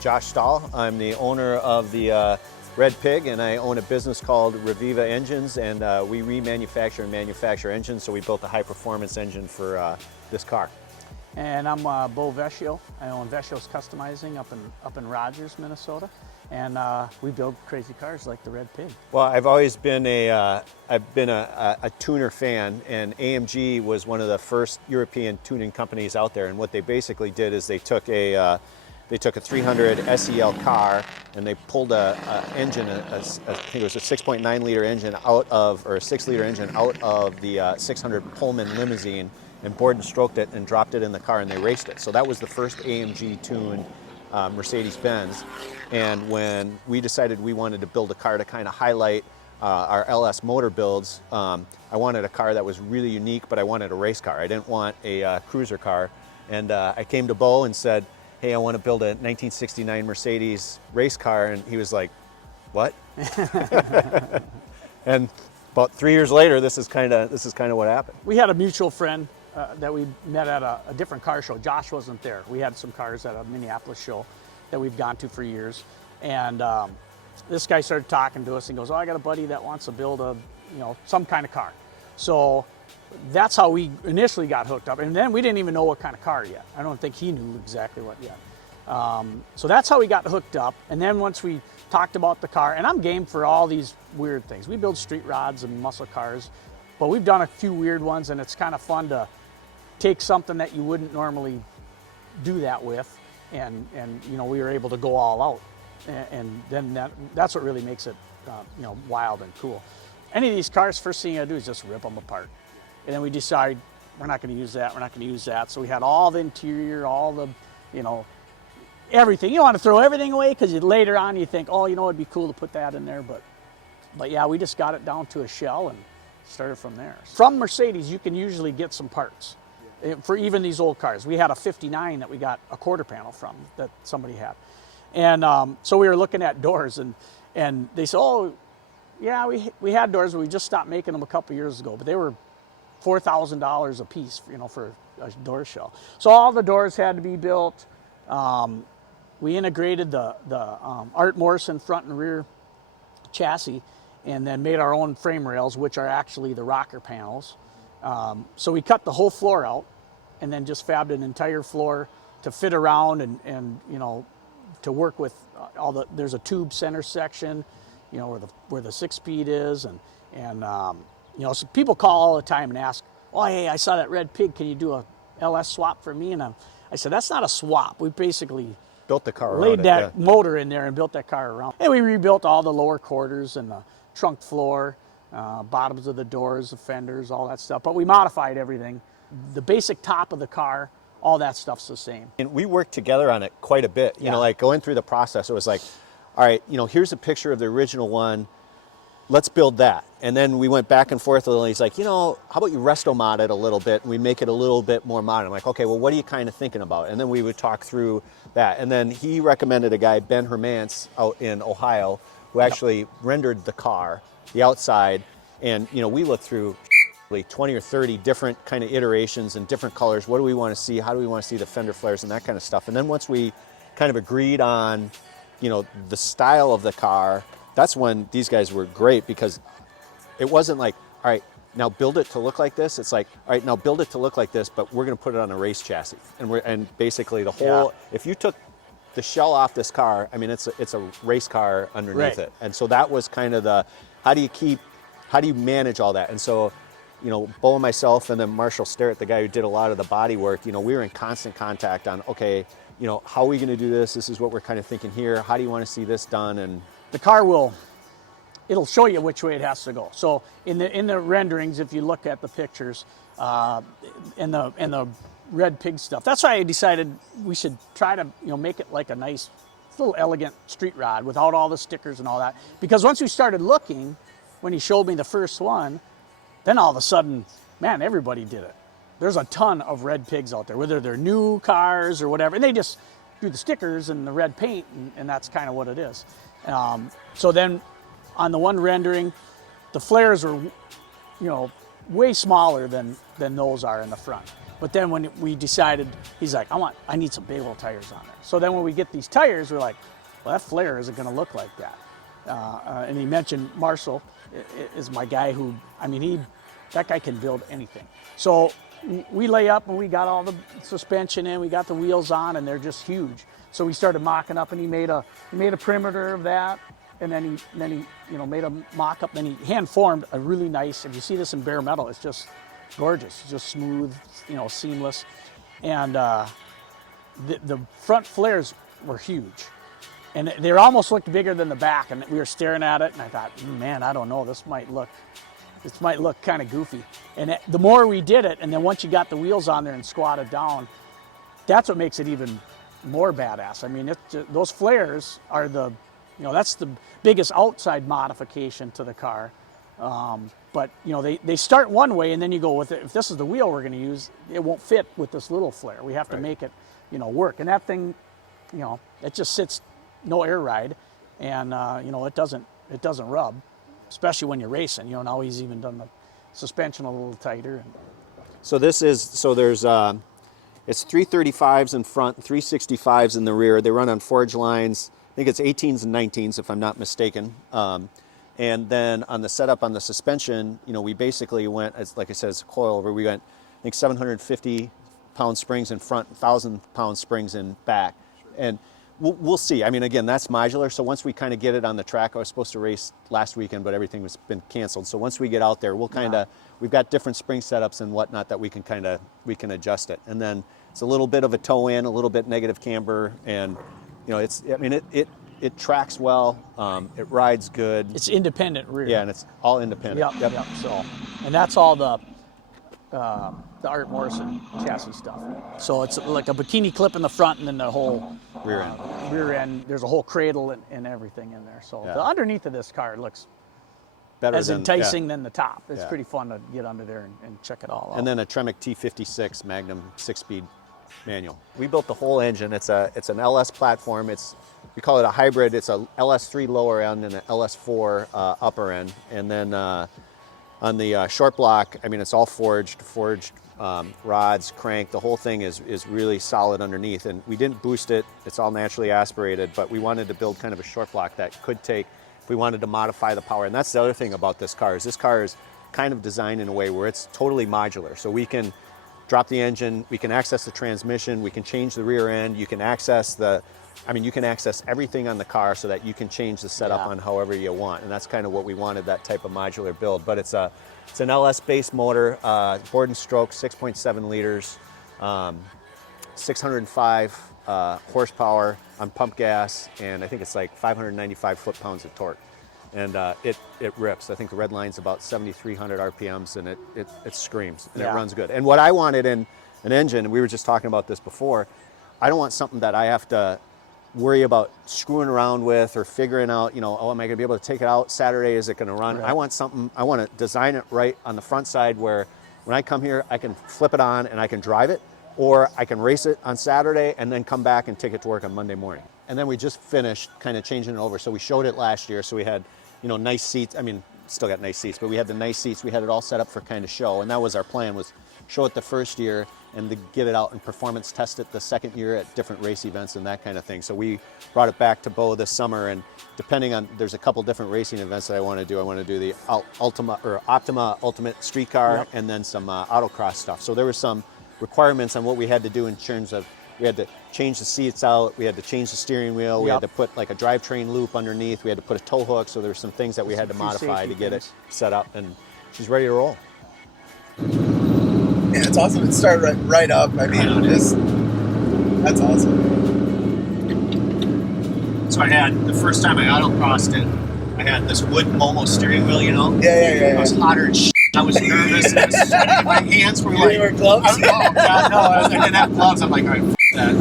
Josh Stahl. I'm the owner of the Red Pig, and I own a business called Reviva Engines, and we remanufacture and manufacture engines, so we built a high-performance engine for this car. And I'm Vescio. I own Vescio's Customizing up in Rogers, Minnesota, and we build crazy cars like the Red Pig. Well, I've always been a tuner fan, and AMG was one of the first European tuning companies out there, and what they basically did is they took a 300 SEL car and they pulled a engine, I think it was a 6.9 liter engine out of, or a 6 liter engine out of the 600 Pullman limousine, and bored and stroked it and dropped it in the car, and they raced it. So that was the first AMG tuned Mercedes-Benz. And when we decided we wanted to build a car to kind of highlight our LS motor builds, I wanted a car that was really unique, but I wanted a race car. I didn't want a cruiser car. And I came to Bo and said, hey, I want to build a 1969 Mercedes race car, and he was like, what? And about 3 years later, this is kind of what happened. We had a mutual friend that we met at a different car show. Josh wasn't there. We had some cars at a Minneapolis show that we've gone to for years, and this guy started talking to us and goes, oh, I got a buddy that wants to build some kind of car. So that's how we initially got hooked up, and then we didn't even know what kind of car yet. I don't think he knew exactly what yet. So that's how we got hooked up, and then once we talked about the car, and I'm game for all these weird things. We build street rods and muscle cars, but we've done a few weird ones, and it's kind of fun to take something that you wouldn't normally do that with, and we were able to go all out, and then that's what really makes it wild and cool. Any of these cars, first thing you gotta do is just rip them apart. And then we decide we're not going to use that, we're not going to use that. So we had all the interior, all the, everything. You don't want to throw everything away because later on you think, oh, it'd be cool to put that in there. But yeah, we just got it down to a shell and started from there. From Mercedes, you can usually get some parts for even these old cars. We had a 59 that we got a quarter panel from that somebody had. And so we were looking at doors, and they said, oh, yeah, we had doors, but we just stopped making them a couple years ago. But they were $4,000 a piece, for a door shell. So all the doors had to be built. We integrated the Art Morrison front and rear chassis, and then made our own frame rails, which are actually the rocker panels. So we cut the whole floor out, and then just fabbed an entire floor to fit around and to work with all the. There's a tube center section, where the 6-speed is, and so people call all the time and ask, oh, hey, I saw that Red Pig, can you do a LS swap for me? And I said, that's not a swap. We basically built the car, laid that motor in there and built that car around. And we rebuilt all the lower quarters and the trunk floor, bottoms of the doors, the fenders, all that stuff. But we modified everything. The basic top of the car, all that stuff's the same. And we worked together on it quite a bit. Yeah. Like going through the process, it was like, all right, here's a picture of the original one. Let's build that. And then we went back and forth a little. He's like, how about you RestoMod it a little bit and we make it a little bit more modern? I'm like, okay, well, what are you kind of thinking about? And then we would talk through that. And then he recommended a guy, Ben Hermance, out in Ohio, who actually rendered the car, the outside. And, we looked through 20 or 30 different kind of iterations and different colors. What do we want to see? How do we want to see the fender flares and that kind of stuff? And then once we kind of agreed on, the style of the car, that's when these guys were great, because it wasn't like, all right, now build it to look like this. It's like, all right, now build it to look like this, but we're going to put it on a race chassis. And basically the whole, if you took the shell off this car, I mean, it's a race car underneath it. And so that was kind of the, how do you manage all that? And so, you know, Bo and myself, and then Marshall Sterrett, the guy who did a lot of the body work, you know, we were in constant contact on, okay, you know, how are we going to do this? This is what we're kind of thinking here. How do you want to see this done? And the car it'll show you which way it has to go. So in the renderings, if you look at the pictures, and the Red Pig stuff, that's why I decided we should try to, you know, make it like a nice little elegant street rod without all the stickers and all that. Because once we started looking, when he showed me the first one, then all of a sudden, man, everybody did it. There's a ton of Red Pigs out there, whether they're new cars or whatever, and they just do the stickers and the red paint, and that's kind of what it is. So then on the one rendering, the flares were, you know, way smaller than those are in the front. But then when we decided, he's like, I need some big old tires on there. So then when we get these tires, we're like, well, that flare isn't going to look like that. And he mentioned Marshall is my guy who, I mean, that guy can build anything. So we lay up and we got all the suspension in, we got the wheels on, and they're just huge. So we started mocking up, and he made a perimeter of that, and then he you know, made a mock-up, then he hand formed a really nice, if you see this in bare metal, it's just gorgeous. It's just smooth, you know, seamless. And the front flares were huge. And they almost looked bigger than the back, and we were staring at it, and I thought, man, I don't know, this might look kind of goofy. And the more we did it, and then once you got the wheels on there and squatted down, that's what makes it even more badass. I mean, those flares are that's the biggest outside modification to the car. But you know, they start one way, and then you go with it. If this is the wheel we're going to use, it won't fit with this little flare. We have to make it, you know, work. And that thing, you know, it just sits no air ride, and you know, it doesn't rub, especially when you're racing. You know, now he's even done the suspension a little tighter. so there's it's 335s in front, 365s in the rear. They run on forge lines. I think it's 18s and 19s, if I'm not mistaken. And then on the setup on the suspension, you know, we basically went, as like I said, it's a coilover. We went, I think, 750-pound springs in front, 1,000-pound springs in back. And we'll see. I mean, again, that's modular. So once we kind of get it on the track, I was supposed to race last weekend, but everything was been canceled. So once we get out there, we'll kind of, we've got different spring setups and whatnot that we can adjust it. And then it's a little bit of a toe in, a little bit negative camber, and you know, it tracks well, it rides good. It's independent rear. Yeah, and it's all independent. Yep. So, and that's all the Art Morrison chassis stuff. So it's like a bikini clip in the front, and then the whole rear end. There's a whole cradle and everything in there. So the underneath of this car looks better, as enticing than the top. It's pretty fun to get under there and check it all out. And then a Tremec T56 Magnum 6-speed manual. We built the whole engine. It's an LS platform. We call it a hybrid. It's a LS3 lower end and an LS4 upper end. And then on the short block, I mean, it's all forged rods, crank. The whole thing is really solid underneath. And we didn't boost it. It's all naturally aspirated, but we wanted to build kind of a short block that could take, if we wanted to modify the power. And that's the other thing about this car is kind of designed in a way where it's totally modular. So we can drop the engine, we can access the transmission, we can change the rear end, you can access everything on the car so that you can change the setup on however you want. And that's kind of what we wanted, that type of modular build. But it's an LS base motor, board and stroke, 6.7 liters, 605 horsepower on pump gas, and I think it's like 595 foot-pounds of torque. And it rips. I think the red line's about 7,300 RPMs, and it screams, and it runs good. And what I wanted in an engine, and we were just talking about this before, I don't want something that I have to worry about screwing around with or figuring out, you know, am I gonna be able to take it out Saturday? Is it gonna run? Right. I want to design it right on the front side where when I come here, I can flip it on and I can drive it, or I can race it on Saturday and then come back and take it to work on Monday morning. And then we just finished kind of changing it over. So we showed it last year, so we had, you know, nice seats. I mean, still got nice seats, but we had the nice seats. We had it all set up for kind of show, and that was our plan, was show it the first year and to get it out and performance test it the second year at different race events and that kind of thing. So we brought it back to Bo this summer, and depending on, there's a couple different racing events that I want to do. I want to do the Optima Ultimate Street Car, and then some autocross stuff. So there were some requirements on what we had to do in terms of, we had to change the seats out, we had to change the steering wheel, we had to put like a drivetrain loop underneath, we had to put a tow hook, so there were some things that we had to modify to get it set up, and she's ready to roll. Yeah, it's awesome. It started right up. I mean, that's awesome. So I had, the first time I autocrossed it, I had this wood Momo steering wheel, you know? Yeah. I was hotter than shit. I was nervous. And I was sweating. My hands were You like... didn't wear gloves? Oh, God, no. I didn't have gloves. I'm like, all right, f*** that.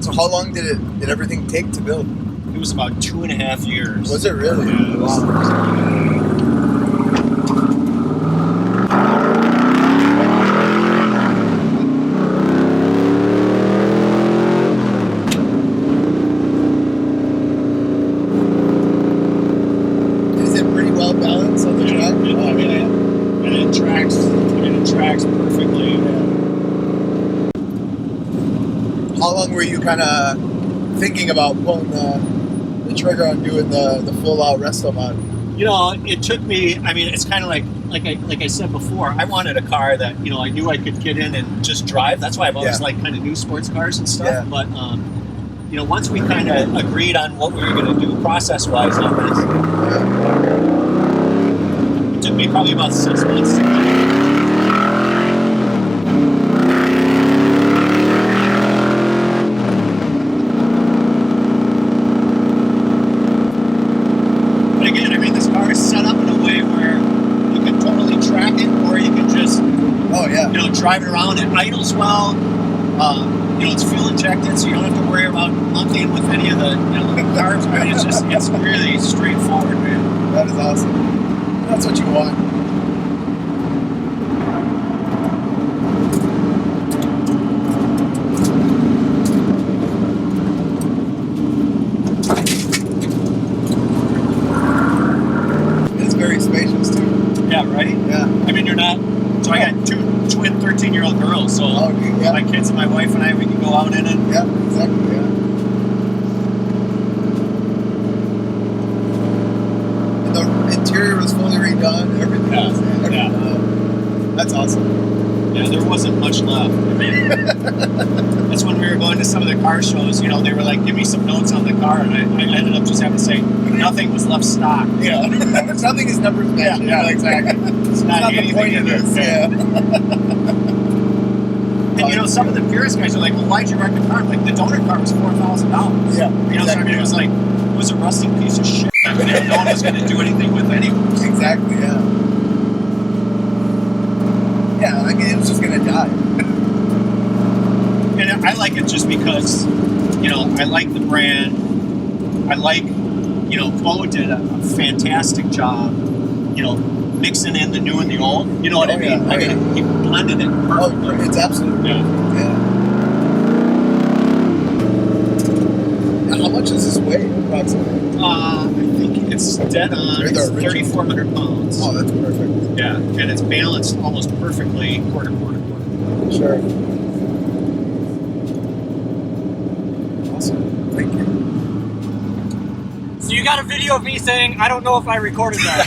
So how long did everything take to build? It was about 2.5 years. Was it really? Yeah, it was, Is it pretty well balanced on the track? I mean, and it tracks perfectly. How long were you kind of thinking about pulling the trigger on doing the full out RestoMod? You know, it took me. I mean, it's kind of like I said before. I wanted a car that I knew I could get in and just drive. That's why I've always liked kind of new sports cars and stuff. Yeah. But once we kind of agreed on what we were going to do process-wise on this, it took me probably about 6 months to kind of. Driving around, it idles well. It's fuel injected, so you don't have to worry about mucking with any of the carbs. I mean, it's really straightforward, man. That is awesome. That's what you want. It's very spacious too. Yeah, right? Yeah. I mean, you're not. So I got two twin 13-year-old girls, so my kids and my wife and I, we can go out in it. Yeah, exactly, yeah. And the interior was fully redone, everything was that's awesome. Yeah, there wasn't much left. I mean, that's when we were going to some of the car shows, they were like, give me some notes on the car, and I ended up just having to say, nothing was left stock. Yeah. Nothing is numbers matching. Yeah, exactly. It's not the point of this. Yeah. And some of the purist guys are like, well, why'd you wreck the car? I'm like, the donor car was $4,000. Yeah. So I mean, it was a rusting piece of shit. I mean, no one was going to do anything with anyway. Exactly, yeah. Yeah, like it was just going to die. And I like it just because, I like the brand. I like, Bo did a fantastic job, mixing in the new and the old. You know what I mean? Yeah. I mean, he blended it perfectly. Oh, it's absolutely. Yeah. How much does this weigh approximately? I think it's dead on. It's 3,400 pounds. Oh, that's perfect. Yeah, and it's balanced almost perfectly quarter. Sure. Awesome. Thank you. So you got a video of me saying, I don't know if I recorded that.